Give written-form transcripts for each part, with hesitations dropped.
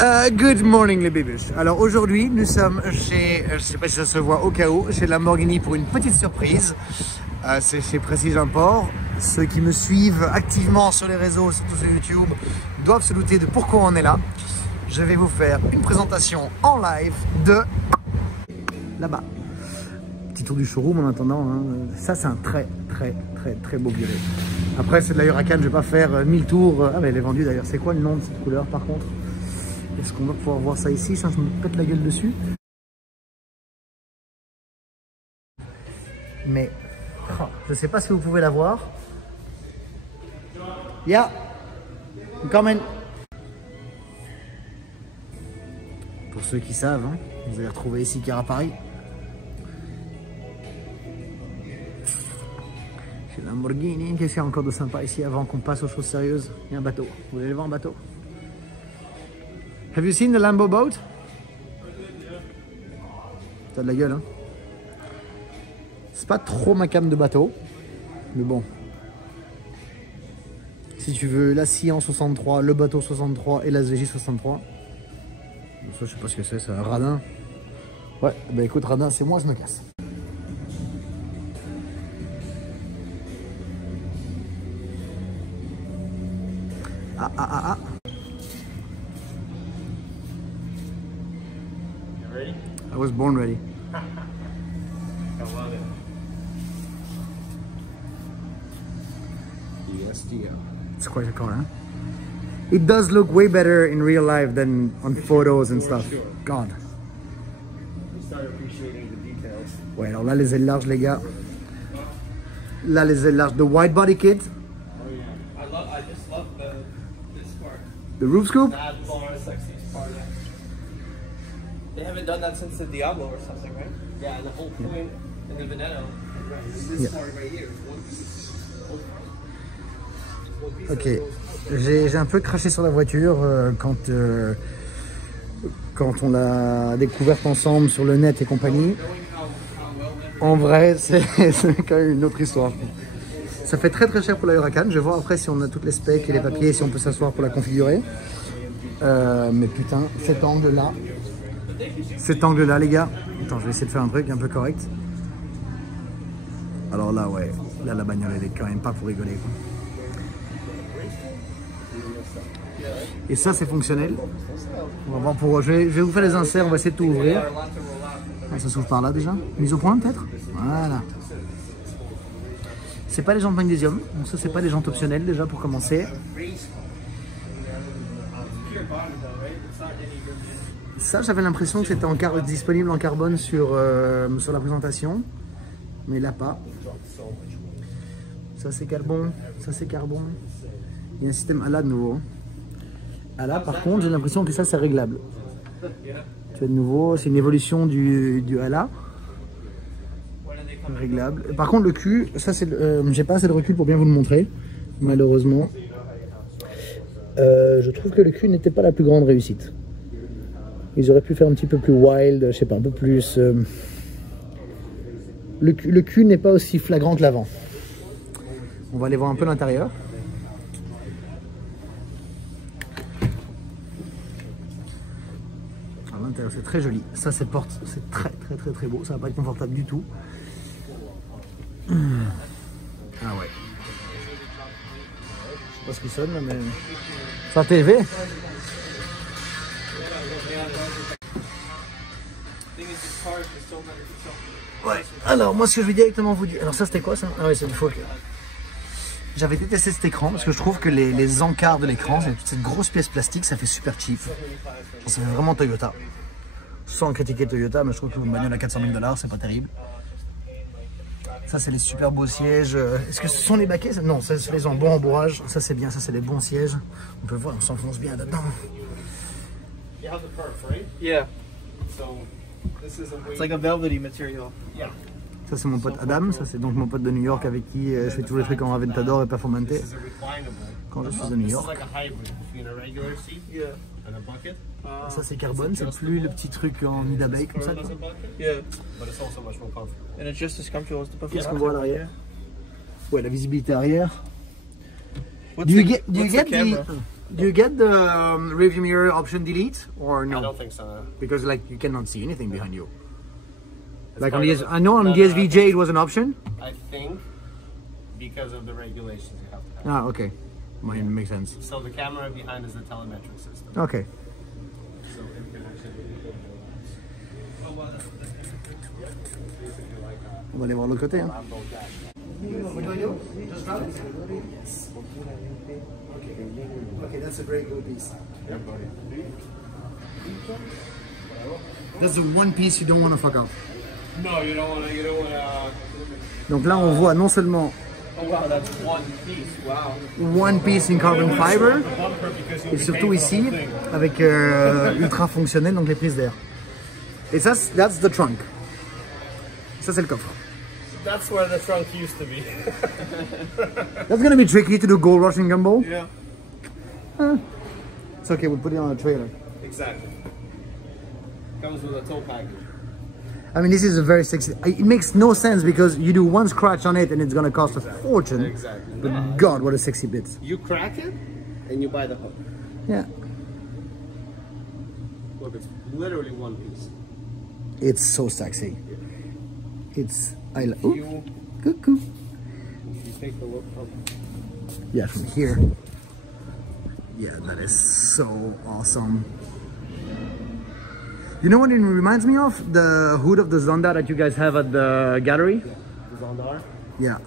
Good morning les bébés. Alors aujourd'hui nous sommes chez, je sais pas si ça se voit au cas où, chez Lamborghini pour une petite surprise. C'est chez Prestige Import. Ceux qui me suivent activement sur les réseaux, surtout sur YouTube, doivent se douter de pourquoi on est là. Je vais vous faire une présentation en live de là-bas. Petit tour du showroom en attendant. Hein. Ça c'est un très beau violet. Après c'est de la Huracan, je vais pas faire 1000 tours. Ah mais elle est vendue d'ailleurs. C'est quoi le nom de cette couleur par contre? Est-ce qu'on va pouvoir voir ça ici sans que je me pète la gueule dessus? Mais oh, je sais pas si vous pouvez la voir. Yeah, I'm coming. Pour ceux qui savent, hein, vous allez retrouver ici Car à Paris. Chez Lamborghini, qu'est-ce qu'il y a encore de sympa ici avant qu'on passe aux choses sérieuses? Il y a un bateau. Vous voulez aller voir un bateau? Have you seen the Lambo boat? T'as de la gueule, hein? C'est pas trop ma cam de bateau, mais bon. Si tu veux la Sian 63, le bateau 63 et la SVJ 63. Ça, je sais pas ce que c'est un radin. Ouais, bah écoute, radin, c'est moi, je me casse. Ah. Ready? I was born ready. I love it. ESDO. It's quite a car, huh? It does look way better in real life than on photos and stuff. Sure. God. You start appreciating the details. Ouais, alors là, les ailes larges, les gars. Là, les ailes larges. The wide body kit. Oh yeah. I just love this part. The roof scoop. That bar sexy part. Yeah. They haven't done that since the Diablo or something, right? Yeah, and the whole point in the Veneno. Right. This part right here. One piece. Ok, j'ai un peu craché sur la voiture quand on l'a découverte ensemble sur le net et compagnie. En vrai, c'est quand même une autre histoire. Ça fait très cher pour la Huracan. Je vais voir après si on a toutes les specs et les papiers, si on peut s'asseoir pour la configurer. Mais putain, cet angle-là, les gars. Attends, je vais essayer de faire un truc un peu correct. Alors là, ouais, là la bagnole, elle est quand même pas pour rigoler, quoi. Et ça c'est fonctionnel. On va voir pour. Je vais vous faire les inserts, on va essayer de tout ouvrir. Ah, ça s'ouvre par là déjà. Mise au point peut-être. Voilà. C'est pas les jantes magnésium. Donc ça c'est pas les jantes optionnelles déjà pour commencer. Ça j'avais l'impression que c'était disponible en carbone sur la présentation. Mais là pas. Ça c'est carbone. Ça c'est carbone. Il y a un système ALA de nouveau. ALA par contre j'ai l'impression que ça c'est réglable. Tu as de nouveau, c'est une évolution du ALA. Réglable. Et par contre le cul, ça c'est j'ai pas assez de recul pour bien vous le montrer, malheureusement. Je trouve que le cul n'était pas la plus grande réussite. Ils auraient pu faire un petit peu plus wild, je sais pas, un peu plus. Le cul n'est pas aussi flagrant que l'avant. On va aller voir un peu l'intérieur. C'est très joli. Ça, c'est porte, c'est très beau. Ça va pas être confortable du tout. Ah ouais. Je sais pas ce qui sonne là, mais ça TV. Ouais. Alors moi, ce que je vais directement vous dire. Alors ça, c'était quoi ça? Ah ouais, c'est du faux. J'avais détesté cet écran parce que je trouve que les encarts de l'écran, c'est toute cette grosse pièce plastique, ça fait super cheap. Ça fait vraiment Toyota. Sans critiquer Toyota, mais je trouve que une bagnole à 400 000 $, c'est pas terrible. Ça, c'est les super beaux sièges. Est-ce que ce sont les baquets? Non, c'est les bons embourrages. Ça, c'est bien. Ça, c'est les bons sièges. On peut voir, on s'enfonce bien là-dedans. Yeah. It's like a velvety material. Yeah. Ça, c'est mon pote Adam. Ça, c'est donc mon pote de New York avec qui je fais tous les trucs en Aventador et Performante quand je suis à New York. Ça c'est carbone, c'est plus le petit truc en nid d'abeille comme ça. Qu'est-ce qu'on voit à l'arrière? Ouais, la visibilité arrière. Do you get the Do you get the rearview mirror option delete or no? I don't think so. No. Because like you cannot see anything behind you. It's Like on part the of I know on no, DSVJ it was an option. I think because of the regulations you have to have. Ah, okay. Mine makes sense. So the camera behind is the telemetric system. Okay. So it can actually. Oh wow. On va aller voir l'autre côté. Hein. Okay, that's a very good piece. That's the one piece you don't want to fuck up. No, you don't want to. You don't want to. Donc là, on voit non seulement Oh wow, that's one piece. Wow. one piece in carbon fiber, et surtout ici avec ultra fonctionnel, donc les prises d'air. Et ça, that's the trunk. Ça, c'est le coffre. That's where the trunk used to be. That's gonna be tricky to do gold rush in Gumball. Yeah. It's okay, we'll put it on a trailer. Exactly. Comes with a tow package. I mean, this is a very sexy. It makes no sense because you do one scratch on it and it's gonna cost a fortune. Exactly. But God, what a sexy bit. You crack it and you buy the hook. Yeah. Look, it's literally one piece. It's so sexy. It's You cuckoo. take the look up. Yeah, from here. Yeah, that is so awesome. You know what it reminds me of? The hood of the Zonda that you guys have at the gallery? The Zondar. Yeah.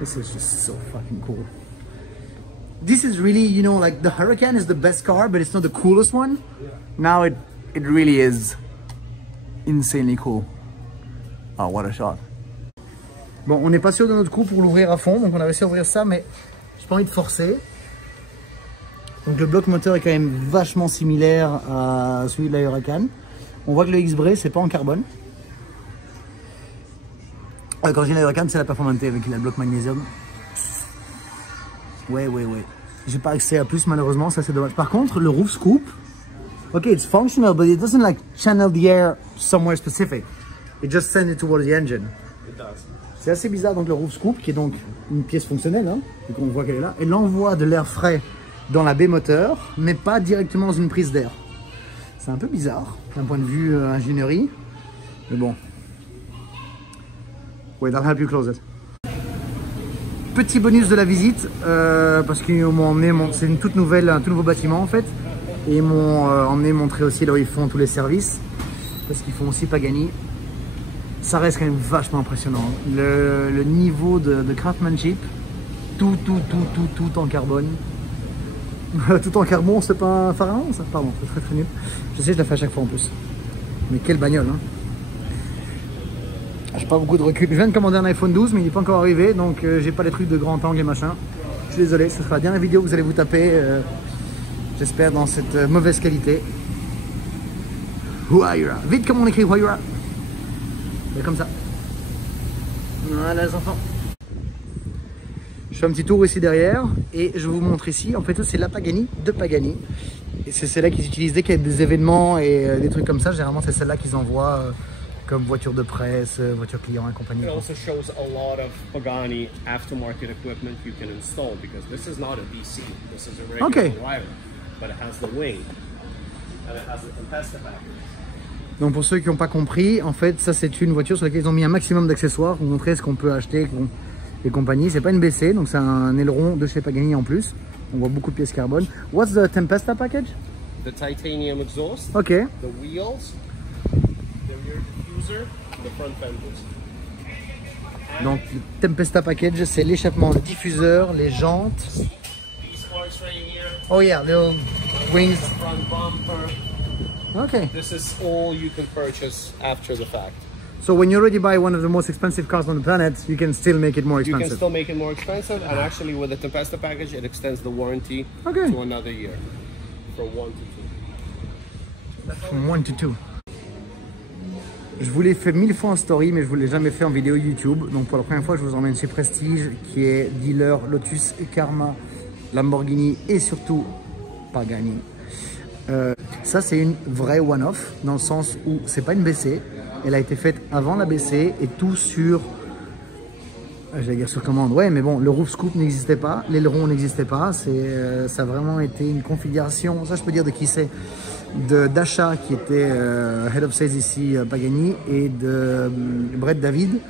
This is just so fucking cool. This is really, you know, like the Huracan is the best car, but it's not the coolest one. Yeah. Now it really is insanely cool. Oh, what a shot. Bon, on n'est pas sûr de notre coup pour l'ouvrir à fond, donc on a réussi à ouvrir ça, mais j'ai pas envie de forcer. Donc le bloc moteur est quand même vachement similaire à celui de la Huracan. On voit que le X-Bray, c'est pas en carbone. Quand j'ai la Huracan, c'est la Performante avec le bloc magnésium. Ouais. J'ai pas accès à plus malheureusement, ça c'est dommage. Par contre, le roof scoop, ok, it's functional, but it doesn't like channel the air somewhere specific. It just sends it towards the engine. It does. C'est assez bizarre, donc le roof scoop, qui est donc une pièce fonctionnelle, hein, vu qu'on voit qu'elle est là, elle envoie de l'air frais dans la baie moteur, mais pas directement dans une prise d'air. C'est un peu bizarre, d'un point de vue ingénierie, mais bon. Wait, I'll help you close it. Petit bonus de la visite, parce qu'ils m'ont emmené, c'est une toute nouvelle, un tout nouveau bâtiment en fait, et ils m'ont emmené montrer aussi là où ils font tous les services, parce qu'ils font aussi Pagani. Ça reste quand même vachement impressionnant. Le niveau de craftsmanship, tout en carbone. Tout en carbone, c'est pas un pharaon ça? Pardon, c'est très nul. Je sais, je la fais à chaque fois en plus. Mais quelle bagnole, hein. J'ai pas beaucoup de recul. Je viens de commander un iPhone 12, mais il n'est pas encore arrivé, donc j'ai pas les trucs de grand angle et machin. Je suis désolé, ce sera la dernière vidéo que vous allez vous taper, j'espère, dans cette mauvaise qualité. Huayra. Vite, comment on écrit Huayra? Comme ça. Voilà les enfants. Je fais un petit tour ici derrière et je vous montre ici. En fait, ça c'est la Pagani de Pagani. Et c'est celle-là qu'ils utilisent dès qu'il y a des événements et des trucs comme ça. Généralement, c'est celle-là qu'ils envoient comme voiture de presse, voiture client et compagnie. It also shows a lot of Pagani aftermarket equipment you can install because this is not a DC. This is a regular wire, but it has the wing and it has the Tempesta package. Donc pour ceux qui n'ont pas compris, en fait, ça c'est une voiture sur laquelle ils ont mis un maximum d'accessoires pour montrer ce qu'on peut acheter et compagnie. C'est pas une BC, donc c'est un aileron de chez Pagani en plus. On voit beaucoup de pièces carbone. What's the Tempesta package? The titanium exhaust. Okay. The wheels. The rear diffuser. The front fenders. Donc le Tempesta package, c'est l'échappement, le diffuseur, les jantes. These parts right here. Oh yeah, little wings. The front bumper. Okay. This is all you can purchase after the fact. So when you already buy one of the most expensive cars on the planet, you can still make it more You expensive. can still make it more expensive, and actually with the Tempesta package, it extends the warranty to another year, from 1 to 2. From 1 to 2. Je vous l'ai fait 1000 fois en story, mais je vous l'ai jamais fait en vidéo YouTube. Donc pour la première fois, je vous emmène chez Prestige, qui est dealer Lotus et Karma, Lamborghini et surtout Pagani. Ça c'est une vraie one-off dans le sens où c'est pas une BC, elle a été faite avant la BC et tout sur J'allais dire sur commande, ouais, mais bon, le roof scoop n'existait pas, l'aileron n'existait pas, ça a vraiment été une configuration, ça je peux dire de qui c'est, d'Achat qui était Head of Sales ici, Pagani, et de Brett David,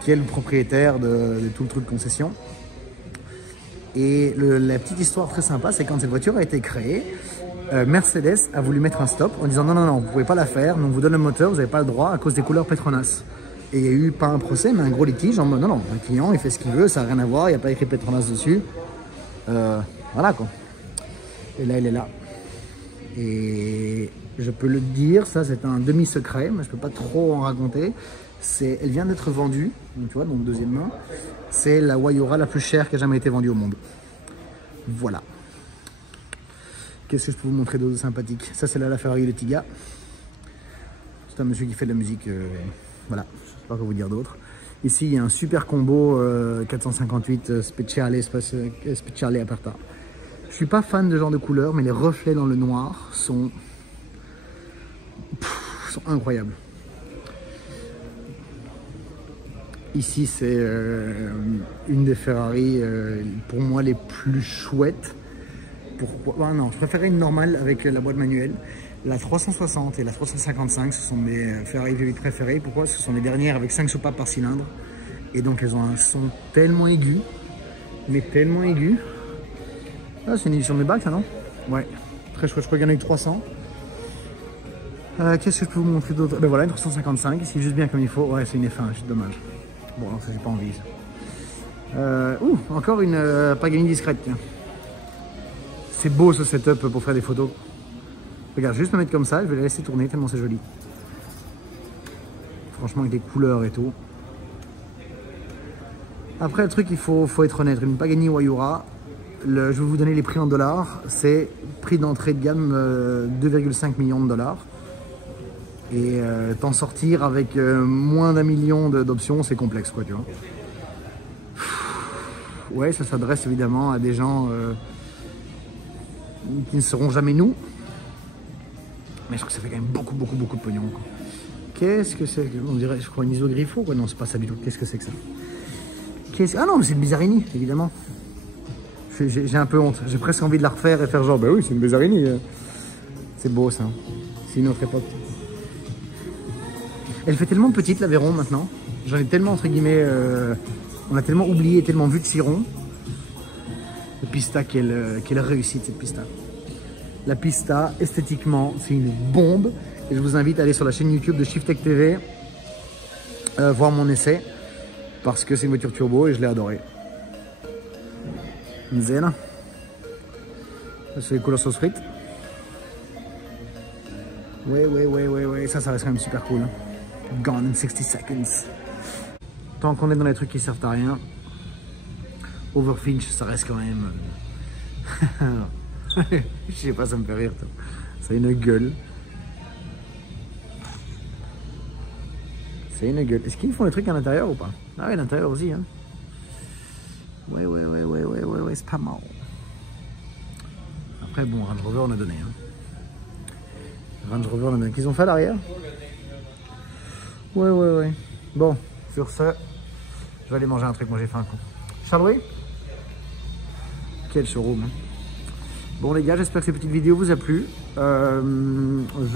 qui est le propriétaire de tout le truc de concession. Et la petite histoire très sympa, c'est quand cette voiture a été créée, Mercedes a voulu mettre un stop en disant non, non, non, vous ne pouvez pas la faire, on vous donne le moteur, vous n'avez pas le droit à cause des couleurs Petronas. Et il y a eu pas un procès, mais un gros litige en mode non, non, le client il fait ce qu'il veut, ça n'a rien à voir, il n'y a pas écrit Petronas dessus. Voilà quoi. Et là, il est là. Et je peux le dire, ça c'est un demi-secret, mais je ne peux pas trop en raconter. Elle vient d'être vendue, donc tu vois, donc deuxième main. C'est la Wayura la plus chère qui a jamais été vendue au monde. Voilà. Qu'est-ce que je peux vous montrer d'autre de sympathique? Ça c'est là la Ferrari de Tiga. C'est un monsieur qui fait de la musique. Voilà, je ne sais pas quoi vous dire d'autre. Ici, il y a un super combo 458 Speciale Aperta. Je ne suis pas fan de ce genre de couleur, mais les reflets dans le noir sont incroyables. Ici, c'est une des Ferrari, pour moi, les plus chouettes. Pourquoi? Non, je préférais une normale avec la boîte manuelle. La 360 et la 355, ce sont mes Ferrari V8 préférées. Pourquoi? Ce sont les dernières avec 5 soupapes par cylindre. Et donc, elles ont un son tellement aigu. Mais tellement aigu. Ah, c'est une édition de bac, ça, non? Ouais. Très chouette. Je crois qu'il y en a eu 300. Qu'est-ce que je peux vous montrer d'autre? Ben voilà, une 355. Ici, juste bien comme il faut. Ouais, c'est une F1, c'est dommage. Bon, alors ça, j'ai pas envie. Encore une Pagani discrète, tiens. C'est beau ce setup pour faire des photos. Regarde, juste me mettre comme ça, je vais la laisser tourner tellement c'est joli. Franchement, avec des couleurs et tout. Après, le truc, il faut être honnête. Une Pagani Wayura, je vais vous donner les prix en dollars. C'est prix d'entrée de gamme 2,5 millions de dollars. Et t'en sortir avec moins d'1 million d'options, c'est complexe, quoi, tu vois. Ouais, ça s'adresse évidemment à des gens qui ne seront jamais nous. Mais je trouve que ça fait quand même beaucoup de pognon. Qu'est-ce que c'est? On dirait, je crois, une isogriffo, quoi. Non, c'est pas ça du tout. Qu'est-ce que c'est que ça? Ah non, mais c'est une Bizzarini, évidemment. J'ai un peu honte. J'ai presque envie de la refaire et faire genre, bah oui, c'est une Bizzarini. C'est beau, ça. C'est une autre époque. Elle fait tellement petite, l'Aveyron, maintenant. J'en ai tellement, entre guillemets, on a tellement oublié, tellement vu de Chiron. La Pista, quelle réussite, cette Pista. La Pista, esthétiquement, c'est une bombe. Et je vous invite à aller sur la chaîne YouTube de Shiftech TV, voir mon essai. Parce que c'est une voiture turbo et je l'ai adorée. Zen. C'est les couleurs sauce frites. Ouais. Ça reste quand même super cool. Gone in 60 seconds. Tant qu'on est dans les trucs qui servent à rien, Overfinch, ça reste quand même... Je sais pas, ça me fait rire. Ça a une gueule. C'est une gueule. Est-ce qu'ils font les trucs à l'intérieur ou pas? Ah oui, à l'intérieur aussi. Hein. Ouais, c'est pas mal. Après, bon, Range Rover, on a donné. Hein. Range Rover, on a donné. Qu'est-ce qu'ils ont fait à l'arrière? Ouais. Bon, sur ce, je vais aller manger un truc. Moi, j'ai faim un coup. Charles, quel showroom. Hein. Bon les gars, j'espère que cette petite vidéo vous a plu. Je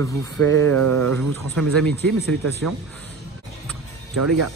vous transmets mes amitiés, mes salutations. Ciao les gars.